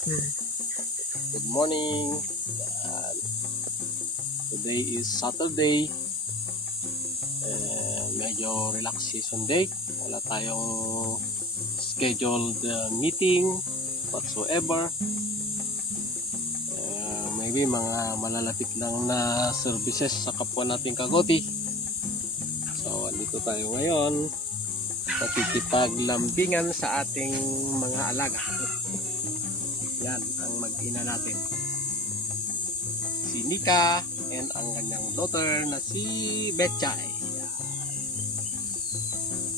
Good morning. Today is Saturday. Medyo relaxation day. Wala tayong scheduled meeting whatsoever. Maybe mga malalapit lang na services sa kapwa nating kagoti. So, andito tayo ngayon. Pakikipaglambingan sa ating mga alaga. Yan ang mag-ina natin. Si Nika and ang kanyang daughter na si Betchay. Yan.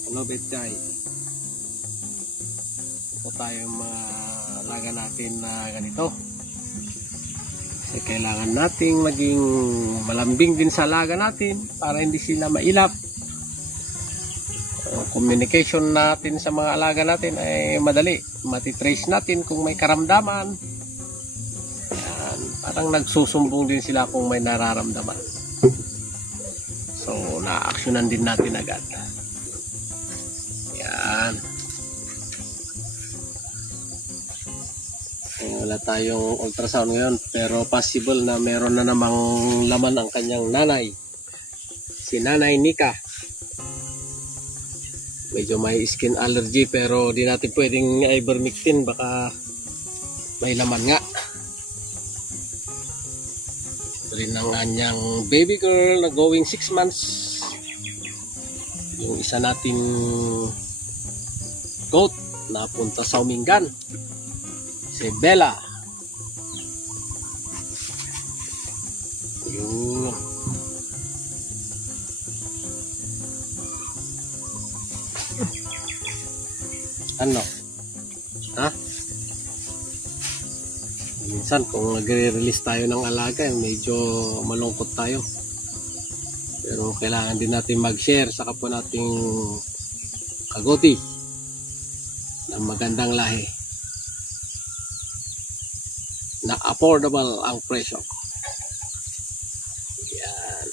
Hello Betchay. Ito tayo yung mga alaga natin na ganito. Kasi kailangan nating maging malambing din sa alaga natin para hindi sila mailap. Communication natin sa mga alaga natin ay madali. Matitrace natin kung may karamdaman. Yan. Parang nagsusumbong din sila kung may nararamdaman. So, na-actionan din natin agad. Yan. Wala tayong ultrasound ngayon, pero possible na meron na namang laman ang kanyang nanay. Si Nanay Nika. Medyo may skin allergy pero di natin pwedeng ivermectin, baka may laman nga. Ito rin ang kanyang baby girl na going 6 months. Yung isa nating goat na punta sa Umingan, si Bella. Yung ano? Ha? Minsan kung nagre-release tayo ng alaga, medyo malungkot tayo. Pero kailangan din natin mag-share sa kapwa nating kagoti ng magandang lahi na affordable ang presyo. Yan.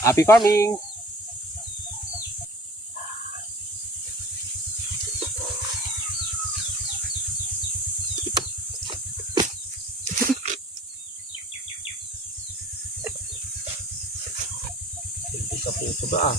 Happy farming! Sa puto ba?